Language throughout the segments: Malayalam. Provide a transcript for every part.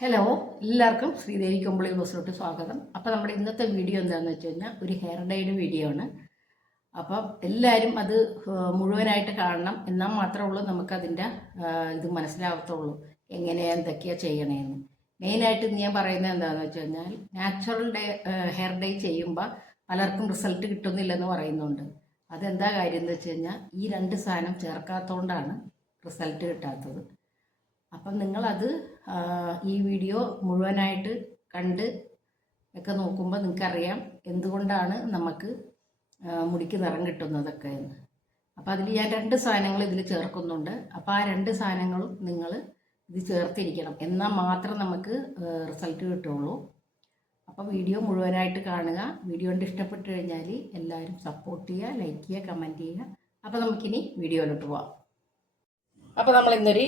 ഹലോ എല്ലാവർക്കും ശ്രീദേവി കൊമ്പിളി ബസ്സിലോട്ട് സ്വാഗതം. അപ്പോൾ നമ്മുടെ ഇന്നത്തെ വീഡിയോ എന്താണെന്ന് വെച്ച് കഴിഞ്ഞാൽ ഒരു ഹെയർ ഡൈയുടെ വീഡിയോ ആണ്. അപ്പം എല്ലാവരും അത് മുഴുവനായിട്ട് കാണണം. എന്നാൽ മാത്രമേ ഉള്ളൂ നമുക്കതിന്റെ ഇത് മനസ്സിലാകത്തുള്ളൂ എങ്ങനെയാണ് എന്തൊക്കെയാണ് ചെയ്യണേന്ന്. മെയിനായിട്ട് ഞാൻ പറയുന്നത് എന്താണെന്ന് വെച്ച് കഴിഞ്ഞാൽ നാച്ചുറൽ ഡേ ഹെയർ ഡൈ ചെയ്യുമ്പോൾ പലർക്കും റിസൾട്ട് കിട്ടുന്നില്ലെന്ന് പറയുന്നുണ്ട്. അതെന്താ കാര്യം എന്ന് വെച്ച് കഴിഞ്ഞാൽ ഈ രണ്ട് സാധനം ചേർക്കാത്തതുകൊണ്ടാണ് റിസൾട്ട് കിട്ടാത്തത്. അപ്പം നിങ്ങളത് ഈ വീഡിയോ മുഴുവനായിട്ട് കണ്ട് ഒക്കെ നോക്കുമ്പോൾ നിങ്ങൾക്കറിയാം എന്തുകൊണ്ടാണ് നമുക്ക് മുടിക്ക് നിറം കിട്ടുന്നതൊക്കെ എന്ന്. അപ്പോൾ അതിൽ ഞാൻ രണ്ട് സാധനങ്ങൾ ഇതിൽ ചേർക്കുന്നുണ്ട്. അപ്പോൾ ആ രണ്ട് സാധനങ്ങളും നിങ്ങൾ ഇത് ചേർത്തിരിക്കണം. എന്നാൽ മാത്രം നമുക്ക് റിസൾട്ട് കിട്ടുള്ളൂ അപ്പോൾ വീഡിയോ മുഴുവനായിട്ട് കാണുക. വീഡിയോ കൊണ്ട് ഇഷ്ടപ്പെട്ട് കഴിഞ്ഞാൽ എല്ലാവരും സപ്പോർട്ട് ചെയ്യുക ലൈക്ക് ചെയ്യുക കമന്റ് ചെയ്യുക. അപ്പോൾ നമുക്കിനി വീഡിയോയിലോട്ട് പോവാം. അപ്പോൾ നമ്മൾ ഇന്നൊരു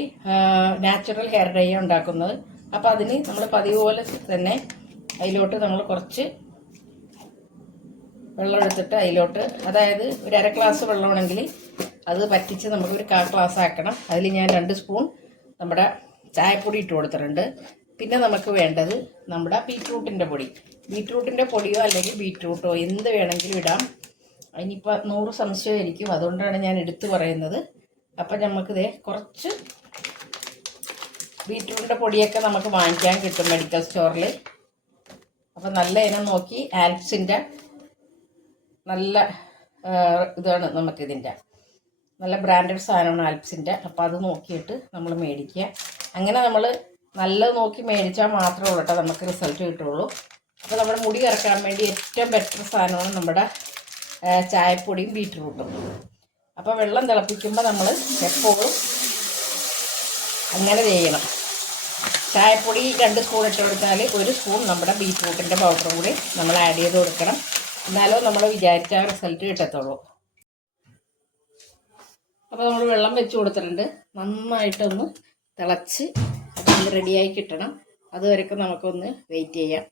നാച്ചുറൽ ഹെയർ ഡൈ ഉണ്ടാക്കുന്നത്. അപ്പോൾ അതിന് നമ്മൾ പതിവ് പോലെ തന്നെ അതിലോട്ട് നമ്മൾ കുറച്ച് വെള്ളം എടുത്തിട്ട് അതിലോട്ട് അതായത് ഒരു അര ഗ്ലാസ് വെള്ളമാണെങ്കിൽ അത് പറ്റിച്ച് നമുക്ക് ഒരു കാ ഗ്ലാസ് ആക്കണം. അതിൽ ഞാൻ രണ്ട് സ്പൂൺ നമ്മുടെ ചായപ്പൊടി ഇട്ട് കൊടുത്തിട്ടുണ്ട്. പിന്നെ നമുക്ക് വേണ്ടത് നമ്മുടെ ബീറ്റ്റൂട്ടിന്റെ പൊടി. ബീറ്റ്റൂട്ടിന്റെ പൊടിയോ അല്ലെങ്കിൽ ബീറ്റ്റൂട്ടോ എന്ത് വേണമെങ്കിലും ഇടാം. അതിനിപ്പോൾ നൂറ് സംശയമായിരിക്കും അതുകൊണ്ടാണ് ഞാൻ എടുത്തു പറയുന്നത്. അപ്പം നമുക്കിത് കുറച്ച് ബീറ്റ്റൂട്ടിന്റെ പൊടിയൊക്കെ നമുക്ക് വാങ്ങിക്കാൻ കിട്ടും മെഡിക്കൽ സ്റ്റോറിൽ അപ്പം നല്ല ഇനം നോക്കി ആൽപ്സിന്റെ നല്ല ഇതാണ് നമുക്കിതിന്റെ നല്ല ബ്രാൻഡഡ് സാധനമാണ് ആൽപ്സിന്റെ അപ്പോൾ അത് നോക്കിയിട്ട് നമ്മൾ മേടിക്കുക. അങ്ങനെ നമ്മൾ നല്ലത് നോക്കി മേടിച്ചാൽ മാത്രമേ ഉള്ളൂ കേട്ടോ നമുക്ക് റിസൾട്ട് കിട്ടുള്ളൂ. അപ്പോൾ നമ്മുടെ മുടി കറക്കാൻ വേണ്ടി ഏറ്റവും ബെറ്റർ സാധനമാണ് നമ്മുടെ ചായപ്പൊടിയും ബീറ്റ്റൂട്ടും. അപ്പോൾ വെള്ളം തിളപ്പിക്കുമ്പോൾ നമ്മൾ എപ്പോഴും അങ്ങനെ ചെയ്യണം ചായപ്പൊടി രണ്ട് സ്പൂൺ ഇട്ട് കൊടുത്താൽ ഒരു സ്പൂൺ നമ്മുടെ ബീറ്റ്റൂട്ടിന്റെ പൗഡറും കൂടി നമ്മൾ ആഡ് ചെയ്ത് കൊടുക്കണം. എന്നാലോ നമ്മൾ വിചാരിച്ച റിസൾട്ട് കിട്ടത്തുള്ളൂ. അപ്പോൾ നമ്മൾ വെള്ളം വെച്ച് കൊടുത്തിട്ടുണ്ട്. നന്നായിട്ടൊന്ന് തിളച്ച് അതൊന്ന് റെഡിയായി കിട്ടണം. അതുവരെയൊക്കെ നമുക്കൊന്ന് വെയിറ്റ് ചെയ്യാം.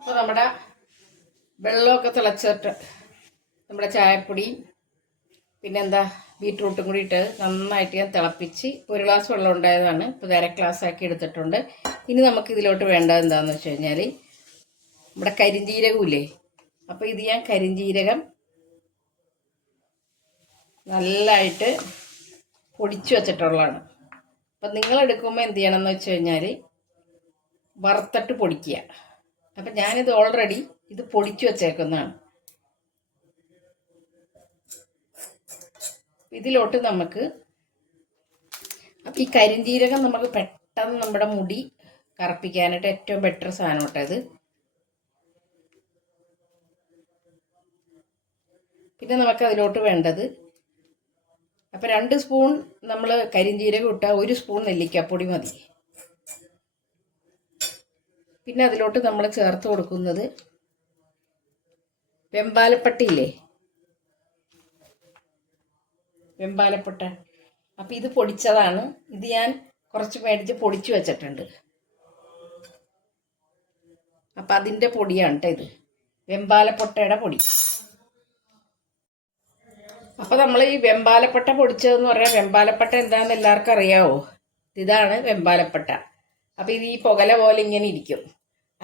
അപ്പോൾ നമ്മുടെ വെള്ളമൊക്കെ തിളച്ചിട്ട് നമ്മുടെ ചായപ്പൊടിയും പിന്നെന്താ ബീട്രൂട്ടും കൂടി ഇട്ട് നന്നായിട്ട് ഞാൻ തിളപ്പിച്ച് ഒരു ഗ്ലാസ് വെള്ളം ഉണ്ടായതാണ്. ഇപ്പോൾ അര ഗ്ലാസ് ആക്കി എടുത്തിട്ടുണ്ട്. ഇനി നമുക്ക് ഇതിലോട്ട് വേണ്ടത് എന്താണെന്ന് വെച്ച് കഴിഞ്ഞാൽ നമ്മുടെ കരിഞ്ജീരകമില്ലേ അപ്പോൾ ഇത് ഞാൻ കരിഞ്ജീരകം നല്ലതായിട്ട് പൊടിച്ചു വച്ചിട്ടുള്ളതാണ്. അപ്പം നിങ്ങൾ എടുക്കുമ്പോൾ എന്ത് ചെയ്യണമെന്ന് വെച്ച് കഴിഞ്ഞാൽ വറുത്തിട്ട് പൊടിക്കുക. അപ്പം ഞാനിത് ഓൾറെഡി ഇത് പൊടിച്ചു വച്ചേക്കുന്നതാണ് ഇതിലോട്ട് നമുക്ക് ഈ കരിഞ്ജീരകം നമുക്ക് പെട്ടെന്ന് നമ്മുടെ മുടി കറുപ്പിക്കാനായിട്ട് ഏറ്റവും ബെറ്റർ സാധനം ഇട്ടത് പിന്നെ നമുക്ക് അതിലോട്ട് വേണ്ടത് അപ്പം രണ്ട് സ്പൂൺ നമ്മൾ കരിഞ്ജീരകം ഇട്ടാൽ ഒരു സ്പൂൺ നെല്ലിക്കപ്പൊടി മതി. പിന്നെ അതിലോട്ട് നമ്മൾ ചേർത്ത് കൊടുക്കുന്നത് വെമ്പാലപ്പട്ടിയില്ലേ? വെമ്പാലപ്പട്ട. അപ്പം ഇത് പൊടിച്ചതാണ്. ഇത് ഞാൻ കുറച്ച് മേടിച്ച് പൊടിച്ചു വെച്ചിട്ടുണ്ട്. അപ്പം അതിന്റെ പൊടിയാണ് കേട്ടോ ഇത്. വെമ്പാലപ്പൊട്ടയുടെ പൊടി. അപ്പം നമ്മൾ ഈ വെമ്പാലപ്പട്ട പൊടിച്ചതെന്ന് പറയാം വെമ്പാലപ്പട്ട എന്താണെന്ന് എല്ലാവർക്കും അറിയാവോ? ഇതാണ് വെമ്പാലപ്പട്ട. അപ്പം ഇത് ഈ പുകല പോലെ ഇങ്ങനെ ഇരിക്കും.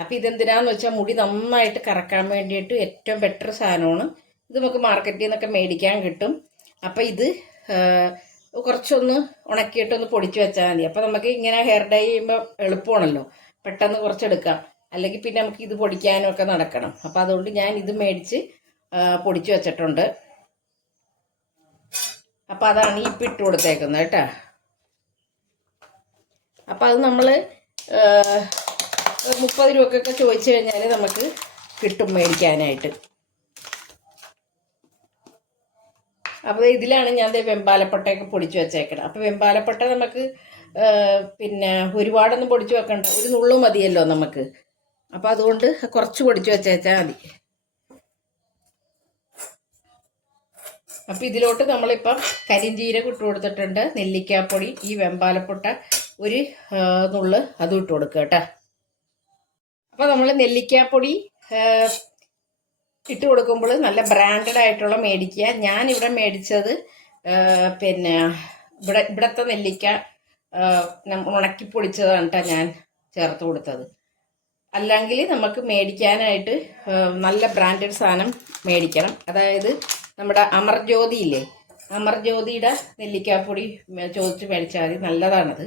അപ്പം ഇതെന്തിനാന്ന് വെച്ചാൽ മുടി നന്നായിട്ട് കറക്കാൻ വേണ്ടിയിട്ട് ഏറ്റവും ബെറ്റർ സാധനമാണ്. ഇത് നമുക്ക് മാർക്കറ്റിൽ നിന്നൊക്കെ മേടിക്കാൻ കിട്ടും. അപ്പം ഇത് കുറച്ചൊന്ന് ഉണക്കിയിട്ടൊന്ന് പൊടിച്ച് വെച്ചാൽ മതി. അപ്പം നമുക്ക് ഇങ്ങനെ ഹെയർ ഡൈ ചെയ്യുമ്പോൾ എളുപ്പമാണല്ലോ. പെട്ടെന്ന് കുറച്ചെടുക്കാം. അല്ലെങ്കിൽ പിന്നെ നമുക്ക് ഇത് പൊടിക്കാനും ഒക്കെ നടക്കണം. അപ്പം അതുകൊണ്ട് ഞാൻ ഇത് മേടിച്ച് പൊടിച്ചു വെച്ചിട്ടുണ്ട്. അപ്പം അതാണ് ഈ ഇട്ട് കൊടുത്തേക്കുന്നത് കേട്ടോ. അപ്പം അത് നമ്മൾ മുപ്പത് രൂപക്കൊക്കെ ചോദിച്ചു കഴിഞ്ഞാൽ നമുക്ക് കിട്ടും മേടിക്കാനായിട്ട്. അപ്പോൾ ഇതിലാണ് ഞാൻ വെമ്പാലപ്പട്ടയൊക്കെ പൊടിച്ചു വെച്ചേക്കണം. അപ്പോൾ വെമ്പാലപ്പട്ട നമുക്ക് പിന്നെ ഒരുപാടൊന്നും പൊടിച്ചു വെക്കണ്ട. ഒരു നുള്ളു മതിയല്ലോ നമുക്ക്. അപ്പോൾ അതുകൊണ്ട് കുറച്ച് പൊടിച്ചു വെച്ചേച്ചാൽ മതി. അപ്പം ഇതിലോട്ട് നമ്മളിപ്പം കരിഞ്ചീരക ഇട്ട് കൊടുത്തിട്ടുണ്ട്. നെല്ലിക്കാപ്പൊടി ഈ വെമ്പാലപ്പൊട്ട ഒരു നുള്ള് അതും ഇട്ട് കൊടുക്കുക കേട്ടോ. അപ്പോൾ നമ്മൾ നെല്ലിക്കാപ്പൊടി ഇട്ട് കൊടുക്കുമ്പോൾ നല്ല ബ്രാൻഡഡ് ആയിട്ടുള്ള മേടിക്കുക. ഞാനിവിടെ മേടിച്ചത് പിന്നെ ഇവിടെ ഇവിടത്തെ നെല്ലിക്ക ഉണക്കി പൊടിച്ചതാണ് കേട്ടോ ഞാൻ ചേർത്ത് കൊടുത്തത്. അല്ലെങ്കിൽ നമുക്ക് മേടിക്കാനായിട്ട് നല്ല ബ്രാൻഡഡ് സാധനം മേടിക്കണം. അതായത് നമ്മുടെ അമർജ്യോതി ഇല്ലേ അമർജ്യോതിയുടെ നെല്ലിക്കാപ്പൊടി ചോദിച്ച് മേടിച്ചാൽ മതി. നല്ലതാണത്.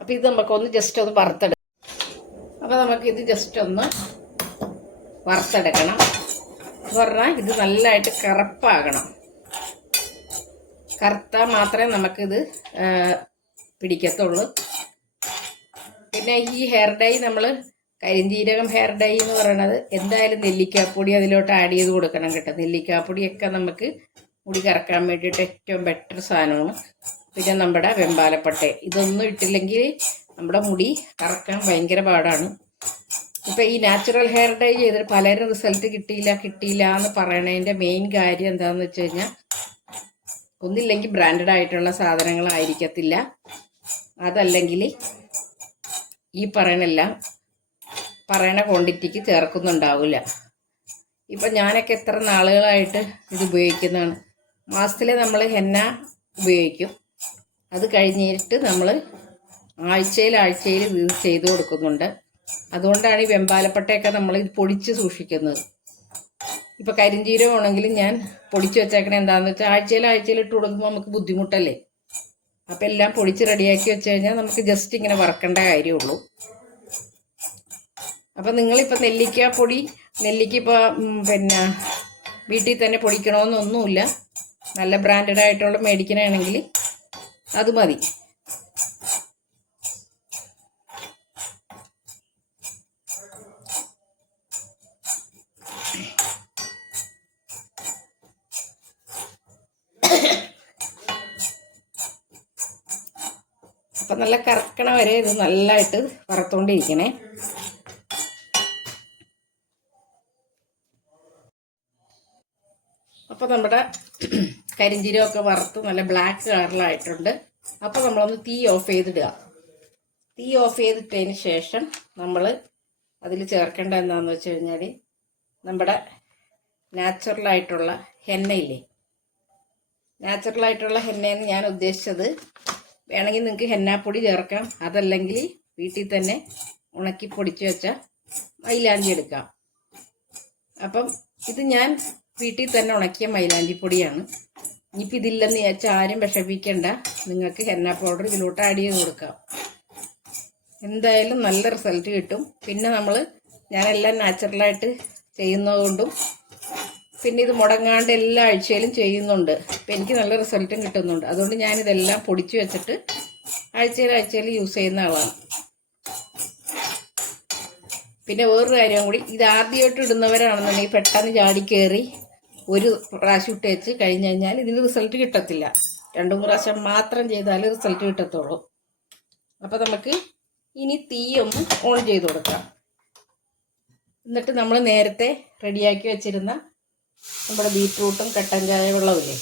അപ്പോൾ ഇത് നമുക്കൊന്ന് ജസ്റ്റ് ഒന്ന് വറുത്തെടുക്കാം അപ്പോൾ നമുക്കിത് ജസ്റ്റ് ഒന്ന് വറുത്തെടുക്കണം. എന്ന് പറഞ്ഞാൽ ഇത് നല്ലതായിട്ട് കറുപ്പാകണം. കറുത്താൽ മാത്രമേ നമുക്കിത് പിടിക്കത്തുള്ളൂ. പിന്നെ ഈ ഹെയർ ഡൈ നമ്മൾ കരിഞ്ചീരകം ഹെയർ ഡൈ എന്ന് പറയുന്നത് എന്തായാലും നെല്ലിക്കാപ്പൊടി അതിലോട്ട് ആഡ് ചെയ്ത് കൊടുക്കണം കേട്ടോ. നെല്ലിക്കാപ്പൊടിയൊക്കെ നമുക്ക് മുടി കറക്കാൻ വേണ്ടിയിട്ട് ഏറ്റവും ബെറ്റർ സാധനമാണ്. പിന്നെ നമ്മുടെ വെമ്പാലപ്പട്ട. ഇതൊന്നും ഇട്ടില്ലെങ്കിൽ നമ്മുടെ മുടി കറക്കാൻ ഭയങ്കര പാടാണ്. ഇപ്പം ഈ നാച്ചുറൽ ഹെയർ ഡൈ ചെയ്തിട്ട് പലരും റിസൾട്ട് കിട്ടിയില്ല കിട്ടിയില്ല എന്ന് പറയണതിന്റെ മെയിൻ കാര്യം എന്താണെന്ന് വെച്ച് കഴിഞ്ഞാൽ ഒന്നില്ലെങ്കിൽ ബ്രാൻഡഡ് ആയിട്ടുള്ള സാധനങ്ങൾ സാധനങ്ങളായിരിക്കത്തില്ല അതല്ലെങ്കിൽ ഈ പറയണെല്ലാം പറയണ ക്വാണ്ടിറ്റിക്ക് ചേർക്കുന്നുണ്ടാവില്ല. ഇപ്പം ഞാനൊക്കെ എത്ര നാളുകളായിട്ട് ഇത് ഉപയോഗിക്കുന്നതാണ്? മാസത്തിൽ നമ്മൾ ഹെന്ന ഉപയോഗിക്കും. അത് കഴിഞ്ഞിട്ട് നമ്മൾ ആഴ്ചയിൽ ആഴ്ചയിൽ ഇത് ചെയ്തു കൊടുക്കുന്നുണ്ട്. അതുകൊണ്ടാണ് ഈ വെമ്പാലപ്പട്ടയൊക്കെ നമ്മൾ ഇത് പൊടിച്ച് സൂക്ഷിക്കുന്നത്. ഇപ്പൊ കരിഞ്ചീരകമാണെങ്കിലും ഞാൻ പൊടിച്ച് വെച്ചേക്കണേ എന്താണെന്ന് വെച്ചാൽ ആഴ്ചയിൽ ആഴ്ചയിൽ ഇട്ട് കൊടുക്കുമ്പോൾ നമുക്ക് ബുദ്ധിമുട്ടല്ലേ? അപ്പം എല്ലാം പൊടിച്ച് റെഡിയാക്കി വെച്ച് കഴിഞ്ഞാൽ നമുക്ക് ജസ്റ്റ് ഇങ്ങനെ വറക്കേണ്ട കാര്യമുള്ളൂ. അപ്പം നിങ്ങളിപ്പോൾ നെല്ലിക്ക പൊടി നെല്ലിക്ക ഇപ്പോൾ പിന്നെ വീട്ടിൽ തന്നെ പൊടിക്കണമെന്നൊന്നുമില്ല നല്ല ബ്രാൻഡഡ് ആയിട്ടുള്ള മേടിക്കണമെങ്കിൽ അത് മതി. അപ്പം നല്ല കറക്കണ വരെ ഇത് നല്ലതായിട്ട് വറുത്തോണ്ടിരിക്കണേ. അപ്പോൾ നമ്മുടെ ഒക്കെ വറുത്ത് നല്ല ബ്ലാക്ക് കളറിലായിട്ടുണ്ട് അപ്പോൾ നമ്മളൊന്ന് തീ ഓഫ് ചെയ്തിടുക. തീ ഓഫ് ചെയ്തിട്ടതിന് ശേഷം നമ്മൾ അതിൽ ചേർക്കേണ്ട എന്താണെന്ന് വെച്ച് കഴിഞ്ഞാൽ നമ്മുടെ നാച്ചുറലായിട്ടുള്ള ഹെന്നയില്ലേ നാച്ചുറലായിട്ടുള്ള ഹെന്നയെന്ന് ഞാൻ ഉദ്ദേശിച്ചത് വേണമെങ്കിൽ നിങ്ങൾക്ക് ഹെന്നാപ്പൊടി ചേർക്കാം. അതല്ലെങ്കിൽ വീട്ടിൽ തന്നെ ഉണക്കി പൊടിച്ച് വെച്ച മൈലാഞ്ചി എടുക്കാം. അപ്പം ഇത് ഞാൻ വീട്ടിൽ തന്നെ ഉണക്കിയ മൈലാഞ്ചി പൊടിയാണ്. ഇനിയിപ്പോൾ ഇതില്ലെന്ന് വിചാരിച്ചാൽ ആരും വിഷമിക്കേണ്ട. നിങ്ങൾക്ക് ഹെന്ന പൗഡർ ഇതിലോട്ട് ആഡ് ചെയ്ത് കൊടുക്കാം. എന്തായാലും നല്ല റിസൾട്ട് കിട്ടും. പിന്നെ നമ്മൾ ഞാനെല്ലാം നാച്ചുറലായിട്ട് ചെയ്യുന്നതുകൊണ്ടും പിന്നെ ഇത് മുടങ്ങാണ്ട് എല്ലാ ആഴ്ചയിലും ചെയ്യുന്നുണ്ട്. അപ്പം എനിക്ക് നല്ല റിസൾട്ടും കിട്ടുന്നുണ്ട്. അതുകൊണ്ട് ഞാനിതെല്ലാം പൊടിച്ചു വെച്ചിട്ട് ആഴ്ചയിൽ ആഴ്ചയിൽ യൂസ് ചെയ്യുന്ന ആളാണ്. പിന്നെ വേറൊരു കാര്യം കൂടി ഇത് ആദ്യമായിട്ട് ഇടുന്നവരാണെന്നുണ്ടെങ്കിൽ പെട്ടെന്ന് ചാടി കയറി ഒരു പ്രാവശ്യം ഇട്ട് വെച്ച് കഴിഞ്ഞ് കഴിഞ്ഞാൽ ഇതിന് റിസൾട്ട് കിട്ടത്തില്ല. രണ്ടു മൂന്ന് പ്രാവശ്യം മാത്രം ചെയ്താലേ റിസൾട്ട് കിട്ടത്തുള്ളൂ. അപ്പം നമുക്ക് ഇനി തീ ഒന്ന് ഓൺ ചെയ്ത് കൊടുക്കാം. എന്നിട്ട് നമ്മൾ നേരത്തെ റെഡിയാക്കി വെച്ചിരുന്ന നമ്മുടെ ബീറ്റ്റൂട്ടും കട്ടൻ ചായ വെള്ളമില്ലേ?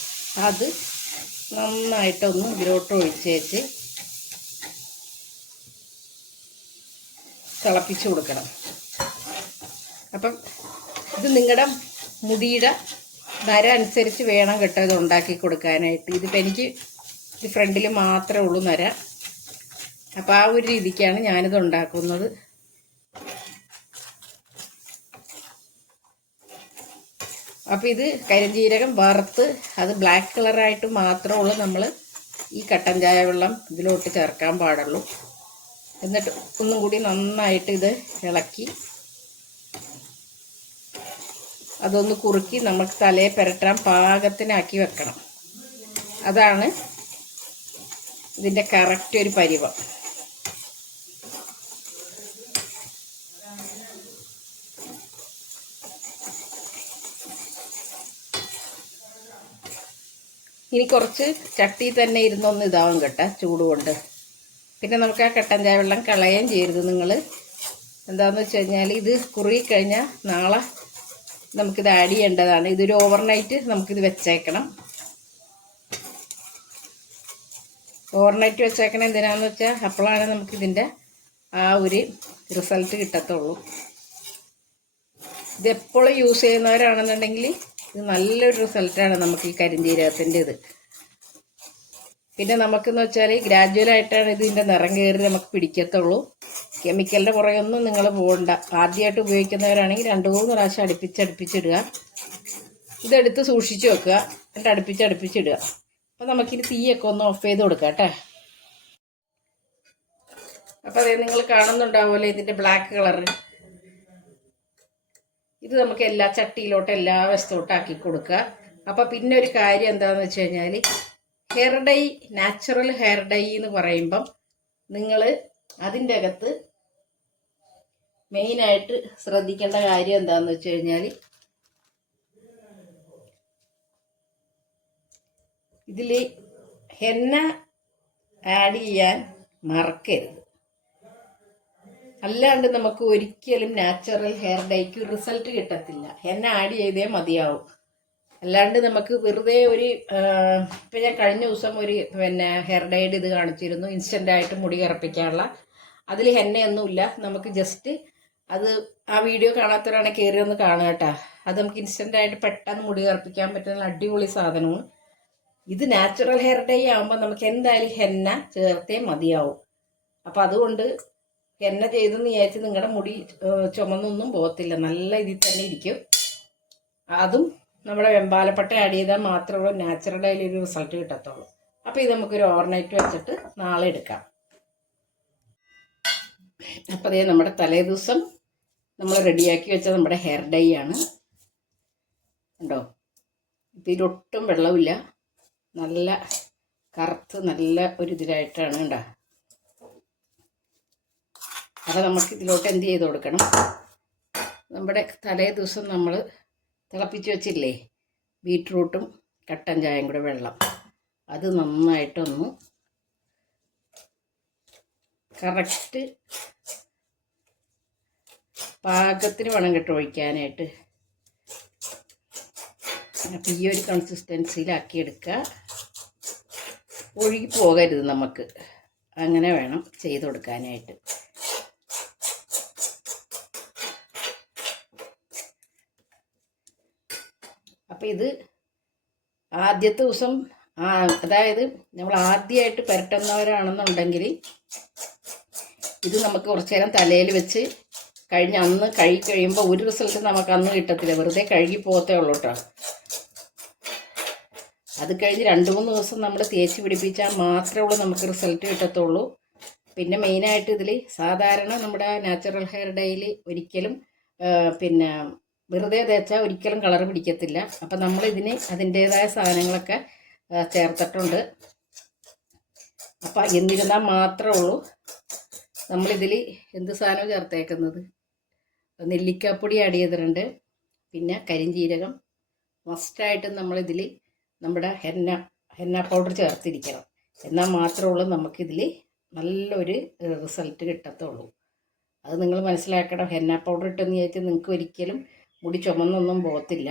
അത് നന്നായിട്ടൊന്ന് ഇതിലോട്ട് ഒഴിച്ചേച്ച് തിളപ്പിച്ച് കൊടുക്കണം. അപ്പം ഇത് നിങ്ങളുടെ മുടിയുടെ നര അനുസരിച്ച് വേണം കേട്ടോ ഇത് ഉണ്ടാക്കി കൊടുക്കാനായിട്ട്. ഇതിപ്പോൾ എനിക്ക് ഇത് ഫ്രണ്ടിൽ മാത്രമേ ഉള്ളൂ നര അപ്പോൾ ആ ഒരു രീതിക്കാണ് ഞാനിത് ഉണ്ടാക്കുന്നത്. അപ്പോൾ ഇത് കരിഞ്ജീരകം വറുത്ത് അത് ബ്ലാക്ക് കളറായിട്ട് മാത്രമേ ഉള്ളൂ നമ്മൾ ഈ കട്ടൻ ചായ വെള്ളം ഇതിലോട്ട് ചേർക്കാൻ പാടുള്ളൂ. എന്നിട്ട് ഒന്നും കൂടി നന്നായിട്ട് ഇത് ഇളക്കി അതൊന്ന് കുറുക്കി നമുക്ക് തലയെ പുരട്ടാൻ പാകത്തിനാക്കി വെക്കണം. അതാണ് ഇതിന്റെ കറക്റ്റ് ഒരു പരിവം. ഇനി കുറച്ച് ചട്ടി തന്നെ ഇരുന്നൊന്ന് ഇതാവും കേട്ടോ ചൂട് കൊണ്ട് പിന്നെ നമുക്ക് ആ കട്ടൻ ചായ വെള്ളം കളയുകയും ചെയ്യരുത് നിങ്ങൾ എന്താണെന്ന് വെച്ച് കഴിഞ്ഞാൽ ഇത് കുറുകി കഴിഞ്ഞാൽ നാളെ നമുക്കിത് ആഡ് ചെയ്യേണ്ടതാണ്. ഇതൊരു ഓവർനൈറ്റ് നമുക്കിത് വെച്ചേക്കണം. ഓവർനൈറ്റ് വെച്ചേക്കണം എന്തിനാണെന്ന് വെച്ചാൽ അപ്പോഴാണ് നമുക്കിതിന്റെ ആ ഒരു റിസൾട്ട് കിട്ടത്തുള്ളൂ. ഇതെപ്പോഴും യൂസ് ചെയ്യുന്നവരാണെന്നുണ്ടെങ്കിൽ ഇത് നല്ലൊരു റിസൾട്ടാണ് നമുക്ക് ഈ കരിഞ്ജീരകത്തിന്റെ ഇത് പിന്നെ നമുക്കെന്ന് വെച്ചാൽ ഗ്രാജുവലായിട്ടാണ് ഇതിന്റെ നിറം കയറി നമുക്ക് പിടിക്കത്തുള്ളൂ. കെമിക്കലിന്റെ പുറകെയൊന്നും നിങ്ങൾ പോകണ്ട. ആദ്യമായിട്ട് ഉപയോഗിക്കുന്നവരാണെങ്കിൽ രണ്ട് മൂന്ന് പ്രാവശ്യം അടുപ്പിച്ചടുപ്പിച്ചിടുക ഇതെടുത്ത് സൂക്ഷിച്ച് വെക്കുക. എന്നിട്ട് അടുപ്പിച്ചടുപ്പിച്ചിടുക അപ്പോൾ നമുക്കിനി തീയൊക്കെ ഒന്ന് ഓഫ് ചെയ്ത് കൊടുക്കാം കേട്ടോ. അപ്പോൾ അതെ നിങ്ങൾ കാണുന്നുണ്ടാവുമല്ലോ ഇതിന്റെ ബ്ലാക്ക് കളറ്. ഇത് നമുക്ക് എല്ലാ ചട്ടിയിലോട്ട് എല്ലാ വശത്തോട്ടും ആക്കി കൊടുക്കുക. അപ്പോൾ പിന്നെ ഒരു കാര്യം എന്താണെന്ന് വെച്ച് കഴിഞ്ഞാൽ hair dye natural hair dye എന്ന് പറയുമ്പം നിങ്ങൾ അതിന്റെ അകത്ത് മെയിനായിട്ട് ശ്രദ്ധിക്കേണ്ട കാര്യം എന്താണെന്ന് വെച്ച് കഴിഞ്ഞാൽ ഇതിൽ ഹെന്ന ആഡ് ചെയ്യാൻ മറക്കരുത്. അല്ലാണ്ട് നമുക്ക് ഒരിക്കലും നാച്ചുറൽ ഹെയർ ഡൈക്ക് റിസൾട്ട് കിട്ടത്തില്ല. എന്നെ ആഡ് ചെയ്തേ മതിയാവും. അല്ലാണ്ട് നമുക്ക് വെറുതെ ഒരു ഇപ്പം ഞാൻ കഴിഞ്ഞ ദിവസം ഒരു പിന്നെ ഹെയർ ഡൈഡ് ഇത് കാണിച്ചിരുന്നു. ഇൻസ്റ്റന്റ് ആയിട്ട് മുടി കറപ്പിക്കാനുള്ള. അതിൽ ഹെന്നയൊന്നുമില്ല നമുക്ക് ജസ്റ്റ് അത് ആ വീഡിയോ കാണാത്തവരാണെങ്കിൽ കയറി ഒന്ന് കാണുക കേട്ടോ. അത് നമുക്ക് ഇൻസ്റ്റന്റ് ആയിട്ട് പെട്ടെന്ന് മുടി കറുപ്പിക്കാൻ പറ്റുന്ന അടിപൊളി സാധനമാണ്. ഇത് നാച്ചുറൽ ഹെയർ ഡൈ ആകുമ്പോൾ നമുക്ക് എന്തായാലും ഹെന്ന ചേർത്തേ മതിയാവും. അപ്പം അതുകൊണ്ട് ഹെന്ന ചെയ്തെന്ന് വിചാരിച്ച് നിങ്ങളുടെ മുടി ചുമന്നൊന്നും പോകത്തില്ല. നല്ല ഇതിൽ തന്നെ ഇരിക്കും. അതും നമ്മുടെ വെമ്പാലപ്പട്ട ആഡ് ചെയ്താൽ മാത്രമേ നാച്ചുറൽ ഒരു റിസൾട്ട് കിട്ടത്തുള്ളൂ. അപ്പോൾ ഇത് നമുക്കൊരു ഓവർനൈറ്റ് വെച്ചിട്ട് നാളെ എടുക്കാം. അപ്പോൾ അതേ നമ്മുടെ തലേ ദിവസം നമ്മൾ റെഡിയാക്കി വെച്ച നമ്മുടെ ഹെയർ ഡൈ ആണ്. ഉണ്ടോ ഇതിലൊട്ടും വെള്ളമില്ല നല്ല കറുത്ത് നല്ല ഒരു ഇതിലായിട്ടാണ് കണ്ടോ? അപ്പോൾ നമുക്ക് ഇതിലോട്ട് എന്ത് ചെയ്ത് കൊടുക്കണം? നമ്മുടെ തലേ ദിവസം നമ്മൾ തിളപ്പിച്ച് വെച്ചില്ലേ? ബീട്രൂട്ടും കട്ടൻ ചായയും കൂടെ വെള്ളം. അത് നന്നായിട്ടൊന്ന് കറക്റ്റ് പാകത്തിന് വേണം കേട്ടോ ഒഴിക്കാനായിട്ട്. അപ്പം ഈ ഒരു കൺസിസ്റ്റൻസിയിലാക്കി എടുക്കുക ഒഴുകി പോകരുത് നമുക്ക്. അങ്ങനെ വേണം ചെയ്ത് കൊടുക്കാനായിട്ട്. അപ്പം ഇത് ആദ്യത്തെ ദിവസം അതായത് നമ്മൾ ആദ്യമായിട്ട് പുരട്ടുന്നവരാണെന്നുണ്ടെങ്കിൽ ഇത് നമുക്ക് കുറച്ച് നേരം തലയിൽ വെച്ച് കഴിഞ്ഞ് അന്ന് കഴുകി കഴിയുമ്പോൾ ഒരു റിസൾട്ട് നമുക്ക് അന്ന് കിട്ടത്തില്ല. വെറുതെ കഴുകി പോകത്തേ ഉള്ളൂ കേട്ടോ. അത് കഴിഞ്ഞ് രണ്ട് മൂന്ന് ദിവസം നമ്മൾ തേച്ച് പിടിപ്പിച്ചാൽ മാത്രമേ ഉള്ളൂ നമുക്ക് റിസൾട്ട് കിട്ടത്തുള്ളൂ. പിന്നെ മെയിനായിട്ട് ഇതിൽ സാധാരണ നമ്മുടെ നാച്ചുറൽ ഹെയർ ഡേയിൽ ഒരിക്കലും പിന്നെ വെറുതെ തേച്ചാൽ ഒരിക്കലും കളർ പിടിക്കത്തില്ല. അപ്പം നമ്മൾ ഇതിന് അതിന്റേതായ സാധനങ്ങളൊക്കെ ചേർത്തിട്ടുണ്ട്. അപ്പം എന്നിരുന്നാൽ മാത്രമേ ഉള്ളൂ. നമ്മളിതിൽ എന്ത് സാധനവും ചേർത്തേക്കുന്നത്? നെല്ലിക്കാപ്പൊടി ആഡ് ചെയ്തിട്ടുണ്ട്. പിന്നെ കരിഞ്ജീരകം മസ്റ്റായിട്ട് നമ്മളിതിൽ നമ്മുടെ ഹെന്ന ഹെന്ന പൗഡർ ചേർത്തിരിക്കണം. എന്നാൽ മാത്രമേ ഉള്ളൂ നമുക്കിതിൽ നല്ലൊരു റിസൾട്ട് കിട്ടത്തുള്ളൂ. അത് നിങ്ങൾ മനസ്സിലാക്കണം. ഹെന്ന പൗഡർ ഇട്ടെന്ന് ചോദിച്ചാൽ നിങ്ങൾക്ക് ഒരിക്കലും മുടി ചുമന്നൊന്നും പോകത്തില്ല.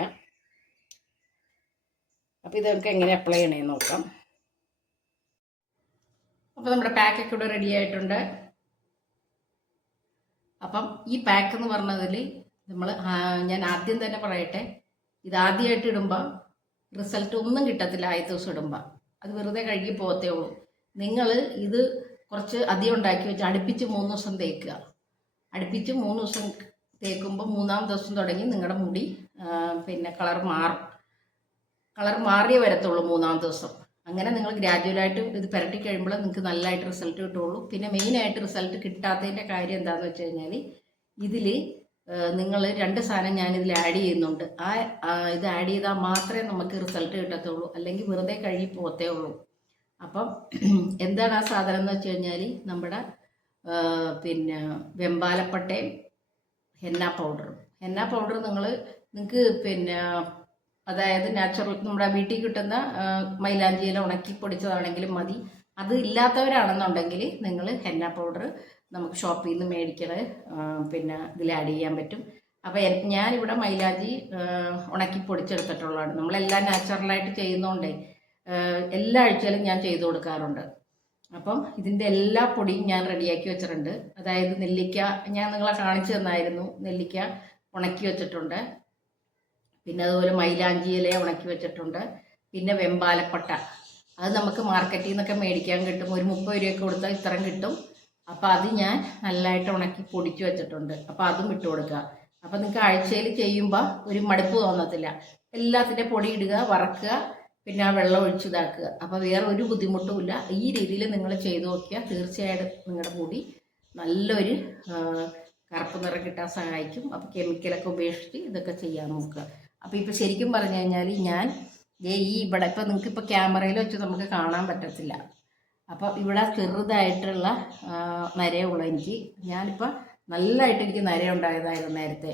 അപ്പോൾ ഇത് നമുക്ക് എങ്ങനെ അപ്ലൈ ചെയ്യണമെന്ന് നോക്കാം. അപ്പോൾ നമ്മുടെ പാക്കൊക്കെ ഇവിടെ റെഡി ആയിട്ടുണ്ട്. അപ്പം ഈ പാക്ക് എന്ന് പറഞ്ഞതിൽ നമ്മൾ ഞാൻ ആദ്യം തന്നെ പറയട്ടെ ഇത് ആദ്യമായിട്ട് ഇടുമ്പോൾ റിസൾട്ട് ഒന്നും കിട്ടത്തില്ല ആദ്യത്തെ ദിവസം ഇടുമ്പോൾ അത് വെറുതെ കഴുകി പോകത്തേ ഉള്ളൂ. നിങ്ങൾ ഇത് കുറച്ച് അധികം ഉണ്ടാക്കി വെച്ച് അടുപ്പിച്ച് മൂന്ന് ദിവസം തേക്കുക. അടുപ്പിച്ച് മൂന്ന് ദിവസം തേക്കുമ്പോൾ മൂന്നാം ദിവസം തുടങ്ങി നിങ്ങളുടെ മുടി പിന്നെ കളർ മാറും. കളർ മാറിയേ വരത്തുള്ളൂ മൂന്നാം ദിവസം. അങ്ങനെ നിങ്ങൾ ഗ്രാജുവലായിട്ട് ഇത് പുരട്ടി കഴിയുമ്പോൾ നിങ്ങൾക്ക് നല്ലതായിട്ട് റിസൾട്ട് കിട്ടുള്ളൂ. പിന്നെ മെയിനായിട്ട് റിസൾട്ട് കിട്ടാത്തതിന്റെ കാര്യം എന്താണെന്ന് വെച്ച് കഴിഞ്ഞാൽ ഇതിൽ നിങ്ങൾ രണ്ട് സാധനം ഞാനിതിൽ ആഡ് ചെയ്യുന്നുണ്ട്. ആ ഇത് ആഡ് ചെയ്താൽ മാത്രമേ നമുക്ക് റിസൾട്ട് കിട്ടത്തുള്ളൂ. അല്ലെങ്കിൽ വെറുതെ കഴുകി പോത്തേ ഉള്ളൂ. അപ്പം എന്താണ് ആ സാധനം എന്ന് വെച്ച് കഴിഞ്ഞാൽ നമ്മുടെ പിന്നെ വെമ്പാലപ്പട്ടയും ഹെന്ന പൗഡറും ഹെന്ന പൗഡർ നിങ്ങൾ നിങ്ങൾക്ക് പിന്നെ അതായത് നാച്ചുറൽ നമ്മുടെ വീട്ടിൽ കിട്ടുന്ന മൈലാഞ്ചിയിൽ ഉണക്കി പൊടിച്ചതാണെങ്കിലും മതി. അത് ഇല്ലാത്തവരാണെന്നുണ്ടെങ്കിൽ നിങ്ങൾ ഹെന്ന പൗഡർ നമുക്ക് ഷോപ്പിൽ നിന്ന് മേടിക്കണ പിന്നെ ഇതിൽ ആഡ് ചെയ്യാൻ പറ്റും. അപ്പോൾ ഞാനിവിടെ ആ, ഉണക്കി പൊടിച്ചെടുത്തിട്ടുള്ളതാണ്. നമ്മളെല്ലാം നാച്ചുറലായിട്ട് ചെയ്യുന്നതുകൊണ്ടേ എല്ലാ ആഴ്ചയിലും ഞാൻ ചെയ്തു കൊടുക്കാറുണ്ട്. അപ്പം ഇതിന്റെ എല്ലാ പൊടിയും ഞാൻ റെഡിയാക്കി വെച്ചിട്ടുണ്ട്. അതായത് നെല്ലിക്ക ഞാൻ നിങ്ങളെ കാണിച്ചു തന്നായിരുന്നു. നെല്ലിക്ക ഉണക്കി വെച്ചിട്ടുണ്ട്. പിന്നെ അതുപോലെ മൈലാഞ്ചി ഇല ഉണക്കി വെച്ചിട്ടുണ്ട്. പിന്നെ വെമ്പാലപ്പട്ട. അത് നമുക്ക് മാർക്കറ്റിൽ നിന്നൊക്കെ മേടിക്കാൻ കിട്ടും. ഒരു മുപ്പത് രൂപയൊക്കെ കൊടുത്താൽ ഇത്രയും കിട്ടും. അപ്പോൾ അത് ഞാൻ നല്ലതായിട്ട് ഉണക്കി പൊടിച്ചു വെച്ചിട്ടുണ്ട്. അപ്പോൾ അതും ഇട്ട് കൊടുക്കുക. അപ്പോൾ നിങ്ങൾക്ക് ആഴ്ചയിൽ ചെയ്യുമ്പോൾ ഒരു മടുപ്പ് തോന്നത്തില്ല. എല്ലാത്തിന്റെ പൊടി ഇടുക വറക്കുക പിന്നെ ആ വെള്ളം ഒഴിച്ച് ഇതാക്കുക. അപ്പോൾ വേറെ ഒരു ബുദ്ധിമുട്ടുമില്ല ഈ രീതിയിൽ നിങ്ങൾ ചെയ്തു നോക്കിയാൽ തീർച്ചയായിട്ടും നിങ്ങളുടെ മുടി നല്ലൊരു കറുപ്പ് നിറം കിട്ടാൻ സഹായിക്കും. അപ്പോൾ കെമിക്കലൊക്കെ ഉപേക്ഷിച്ച് ഇതൊക്കെ ചെയ്യാൻ നോക്കുക. അപ്പോൾ ഇപ്പോൾ ശരിക്കും പറഞ്ഞു കഴിഞ്ഞാൽ ഞാൻ ഈ ഇവിടെ ഇപ്പോൾ നിങ്ങൾക്ക് ഇപ്പോൾ ക്യാമറയിൽ വെച്ച് നമുക്ക് കാണാൻ പറ്റത്തില്ല. അപ്പോൾ ഇവിടെ ചെറുതായിട്ടുള്ള നരയുള്ള എനിക്ക്. ഞാനിപ്പോൾ നല്ലതായിട്ട് എനിക്ക് നര ഉണ്ടായതായിരുന്നു നേരത്തെ.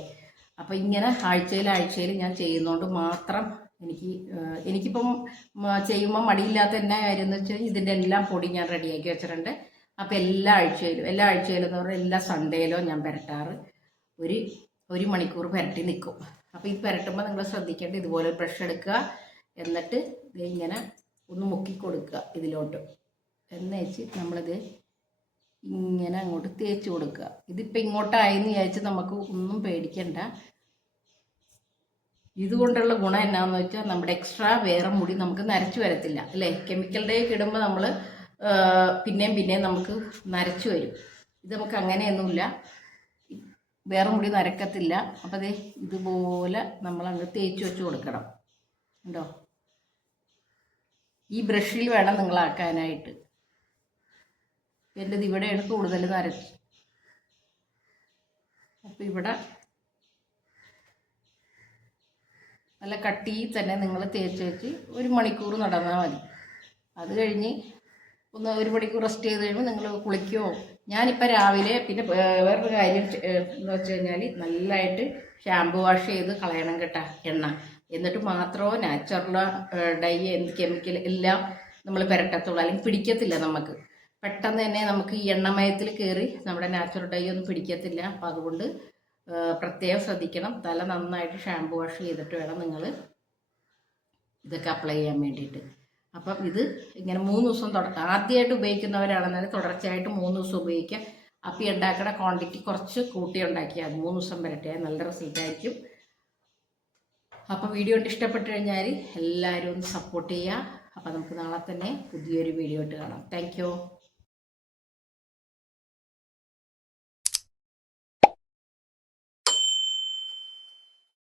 അപ്പോൾ ഇങ്ങനെ ആഴ്ചയിൽ ആഴ്ചയിൽ ഞാൻ ചെയ്യുന്നതുകൊണ്ട് മാത്രം എനിക്ക് എനിക്കിപ്പം ചെയ്യുമ്പോൾ മടിയില്ലാത്ത എന്നാ കാര്യം എന്ന് വെച്ചാൽ ഇതിന്റെ എല്ലാം പൊടി ഞാൻ റെഡിയാക്കി വെച്ചിട്ടുണ്ട്. അപ്പോൾ എല്ലാ ആഴ്ചയിലും എല്ലാ ആഴ്ചയിലും എന്ന് പറഞ്ഞാൽ എല്ലാ സൺഡേയിലോ ഞാൻ പുരട്ടാറ്. ഒരു ഒരു മണിക്കൂർ പുരട്ടി നിൽക്കും അപ്പോൾ ഇത് പുരട്ടുമ്പോൾ നിങ്ങൾ ശ്രദ്ധിക്കേണ്ട ഇതുപോലെ ബ്രഷ് എടുക്കുക. എന്നിട്ട് ഇത് ഇങ്ങനെ ഒന്ന് മുക്കി കൊടുക്കുക ഇതിലോട്ട്. എന്ന് വെച്ച് നമ്മളിത് ഇങ്ങനെ അങ്ങോട്ട് തേച്ച് കൊടുക്കുക. ഇതിപ്പോൾ ഇങ്ങോട്ടായെന്ന് വിചാരിച്ച് നമുക്ക് ഒന്നും പേടിക്കണ്ട. ഇതുകൊണ്ടുള്ള ഗുണം എന്നാന്ന് വെച്ചാൽ നമ്മുടെ എക്സ്ട്രാ വേറെ മുടി നമുക്ക് നരച്ചു വരത്തില്ല അല്ലേ? കെമിക്കൽ ഡേ ഇടുമ്പോൾ നമ്മൾ പിന്നെയും പിന്നെയും നമുക്ക് നരച്ചു വരും. ഇത് നമുക്ക് അങ്ങനെയൊന്നുമില്ല. വേറെ മുടി നരക്കത്തില്ല. അപ്പോൾ അതേ ഇതുപോലെ നമ്മൾ അങ്ങ് തേച്ച് വെച്ച് കൊടുക്കണം. ഉണ്ടോ ഈ ബ്രഷിൽ വേണം നിങ്ങളാക്കാനായിട്ട് എന്റെത് ഇവിടെയാണ് കൂടുതൽ നരച്ച് അപ്പോൾ ഇവിടെ നല്ല കട്ടിയിൽ തന്നെ നിങ്ങൾ തേച്ച് വെച്ച് ഒരു മണിക്കൂർ നടന്നാൽ മതി. അത് കഴിഞ്ഞ് ഒന്ന് ഒരു മണിക്കൂർ റെസ്റ്റ് ചെയ്ത് കഴിയുമ്പോൾ നിങ്ങൾ കുളിക്കുമോ ഞാനിപ്പോൾ രാവിലെ പിന്നെ വേറൊരു കാര്യം എന്ന് വെച്ച് കഴിഞ്ഞാൽ നല്ലതായിട്ട് ഷാമ്പു വാഷ് ചെയ്ത് കളയണം കേട്ടോ എണ്ണ. എന്നിട്ട് മാത്രമോ നാച്ചുറൽ ഡൈ എന്ത് കെമിക്കൽ എല്ലാം നമ്മൾ പുരട്ടത്തുള്ളൂ. അല്ലെങ്കിൽ പിടിക്കത്തില്ല നമുക്ക്. പെട്ടെന്ന് തന്നെ നമുക്ക് ഈ എണ്ണമയത്തിൽ കയറി നമ്മുടെ നാച്ചുറൽ ഡൈ ഒന്നും പിടിക്കത്തില്ല. അപ്പം അതുകൊണ്ട് പ്രത്യേകം ശ്രദ്ധിക്കണം. തല നന്നായിട്ട് ഷാമ്പു വാഷ് ചെയ്തിട്ട് വേണം നിങ്ങൾ ഇതൊക്കെ അപ്ലൈ ചെയ്യാൻ വേണ്ടിയിട്ട്. അപ്പം ഇത് ഇങ്ങനെ മൂന്ന് ദിവസം തുട ആദ്യമായിട്ട് ഉപയോഗിക്കുന്നവരാണെന്നാൽ തുടർച്ചയായിട്ട് മൂന്ന് ദിവസം ഉപയോഗിക്കുക. അപ്പം ഈ ഉണ്ടാക്കുന്ന ക്വാണ്ടിറ്റി കുറച്ച് കൂട്ടി ഉണ്ടാക്കിയാൽ മൂന്ന് ദിവസം വരട്ടെ നല്ല റിസൾട്ട് ആയിരിക്കും. അപ്പോൾ വീഡിയോ ഇഷ്ടപ്പെട്ട് കഴിഞ്ഞാൽ എല്ലാവരും ഒന്ന് സപ്പോർട്ട് ചെയ്യുക. അപ്പോൾ നമുക്ക് നാളെ തന്നെ പുതിയൊരു വീഡിയോ ആയിട്ട് കാണാം. താങ്ക്